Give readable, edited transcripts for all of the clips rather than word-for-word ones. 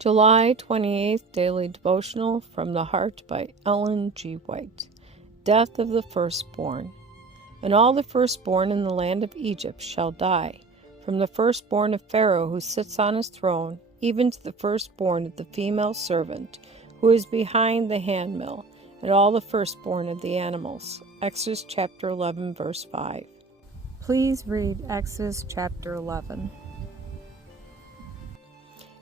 July 28th Daily Devotional from the Heart by Ellen G. White. Death of the Firstborn. And all the firstborn in the land of Egypt shall die, from the firstborn of Pharaoh who sits on his throne, even to the firstborn of the female servant who is behind the handmill, and all the firstborn of the animals. Exodus chapter 11, verse 5. Please read Exodus chapter 11.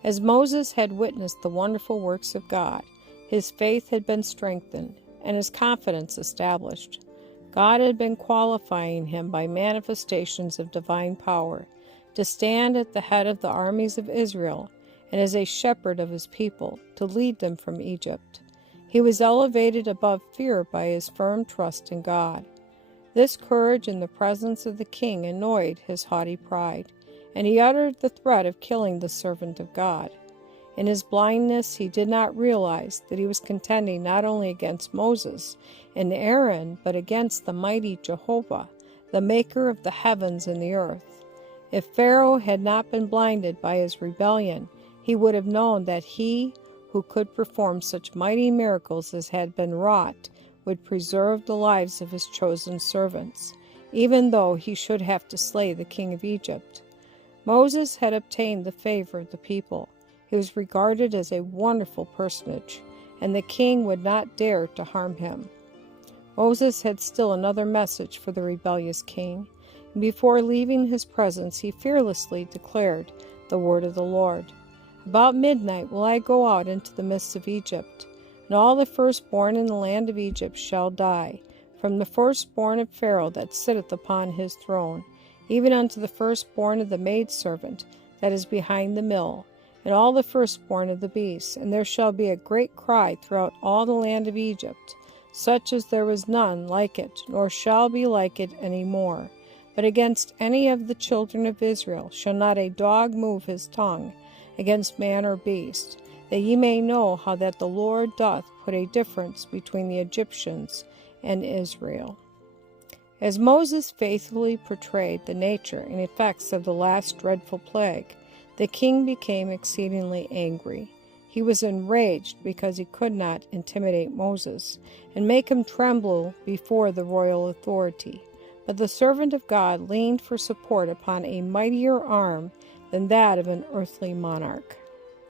As Moses had witnessed the wonderful works of God, his faith had been strengthened and his confidence established. God had been qualifying him by manifestations of divine power to stand at the head of the armies of Israel and as a shepherd of his people to lead them from Egypt. He was elevated above fear by his firm trust in God. This courage in the presence of the king annoyed his haughty pride, and he uttered the threat of killing the servant of God. In his blindness, he did not realize that he was contending not only against Moses and Aaron, but against the mighty Jehovah, the maker of the heavens and the earth. If Pharaoh had not been blinded by his rebellion, he would have known that he who could perform such mighty miracles as had been wrought would preserve the lives of his chosen servants, even though he should have to slay the king of Egypt. Moses had obtained the favor of the people. He was regarded as a wonderful personage, and the king would not dare to harm him. Moses had still another message for the rebellious king, and before leaving his presence he fearlessly declared the word of the Lord. About midnight will I go out into the midst of Egypt, and all the firstborn in the land of Egypt shall die, from the firstborn of Pharaoh that sitteth upon his throne, even unto the firstborn of the maidservant that is behind the mill, and all the firstborn of the beasts. And there shall be a great cry throughout all the land of Egypt, such as there was none like it, nor shall be like it any more. But against any of the children of Israel shall not a dog move his tongue against man or beast, that ye may know how that the Lord doth put a difference between the Egyptians and Israel. As Moses faithfully portrayed the nature and effects of the last dreadful plague, the king became exceedingly angry. He was enraged because he could not intimidate Moses and make him tremble before the royal authority. But the servant of God leaned for support upon a mightier arm than that of an earthly monarch.